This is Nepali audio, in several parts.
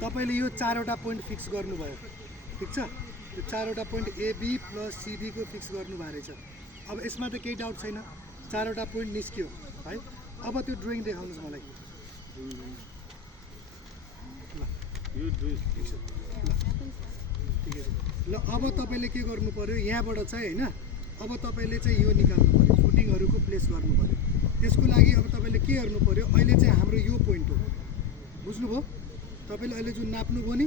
तपाईले यो चारवटा पोइन्ट फिक्स गर्नुभयो ठीक छ यो चारवटा पोइन्ट एबी प्लस सिडी को फिक्स गर्नुभएको रहेछ अब यसमा त केही डाउट छैन चारवटा पोइन्ट निस्कियो है अब त्यो ड्रइङ देखाउनुस् मलाई यो ड्रइङ ठीक छ ल अब तपाईले के गर्नु पर्यो यहाँबाट चाहिँ हैन अब तपाईले चाहिँ यो निकाल्नु पर्यो फुटिङहरुको प्लेस गर्नु पर्यो त्यसको लागि अब तपाईले के गर्नु पर्यो अहिले चाहिँ हाम्रो यो पोइन्ट हो बुझ्नुभयो तपाईले अहिले जुन नाप्नु भयो नि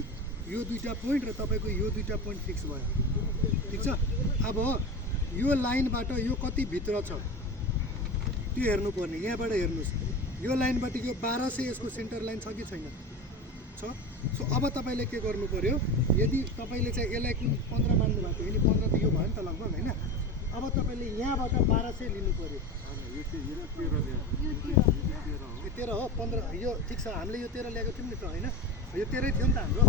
यो दुईटा पोइन्ट र तपाईको यो दुईटा पोइन्ट फिक्स भयो ठीक छ अब यो लाइनबाट यो कति भित्र छ त्यो हेर्नु पर्ने यहाँबाट हेर्नुस् यो लाइनबाट यो 1200 यसको सेन्टर लाइन छ कि छैन छ सो अब तपाईले के गर्नु पर्यो यदि तपाईले चाहिँ यसलाई कुन 15 मान्नु भएको यदि 15 त यो भयो नि त लगभग हैन अब तपाईले यहाँबाट 1200 लिनु पर्यो यो चाहिँ 13 हो 15 यो ठीक छ हामीले यो 13 ल्याएको थियौं नि त हैन यो 13 थियो नि त हाम्रो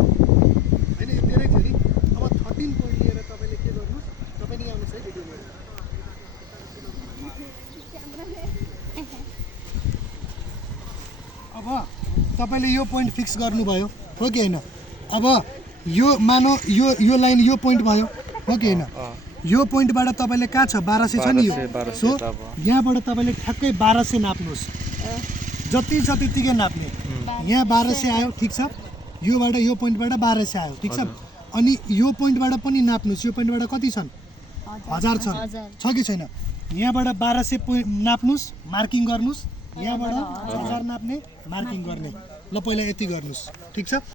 हैन यो 13 थियो नि अब 13 पोइन्ट लिएर तपाईले के गर्नु तपाई नि आउनुस् है भिडियोमा अब तपाईले यो पोइन्ट फिक्स गर्नुभयो हो कि हैन अब यो मानो यो लाइन यो पोइन्ट भयो हो कि हैन यो पोइन्टबाट तपाईले कहाँ छ 1200 छ नि यो सो यहाँबाट तपाईले ठ्याक्कै 1200 नाप्नुस् जति छ त्यतिकै नाप्ने यहाँ 1200 आयो ठीक छ योबाट यो पोइन्टबाट 1200 आयो ठीक छ अनि यो पोइन्टबाट पनि नाप्नुस् यो पोइन्टबाट कति छन् 1000 छन् छ कि छैन यहाँबाट 1200 पोइन्ट नाप्नुस् मार्किङ गर्नुस् यहाँबाट 1000 नाप्ने मार्किङ गर्ने ल पहिला यति गर्नुस् ठीक छ